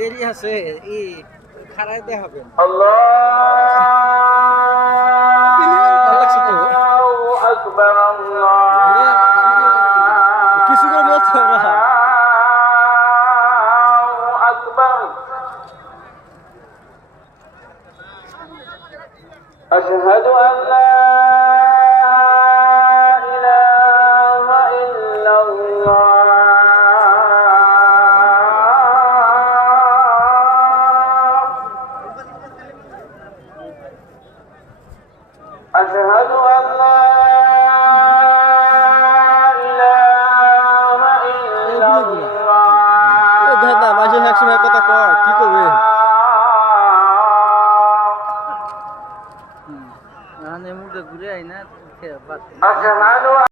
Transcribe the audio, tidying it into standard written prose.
দেরি আছে ই খাড়াই দেয়া হবে কিছু করে বলছো أشهد أن لا إله إلا الله أشهد أن لا إله إلا الله একসময় কথা কর কি করবে মুখে ঘুরে আই না أشهد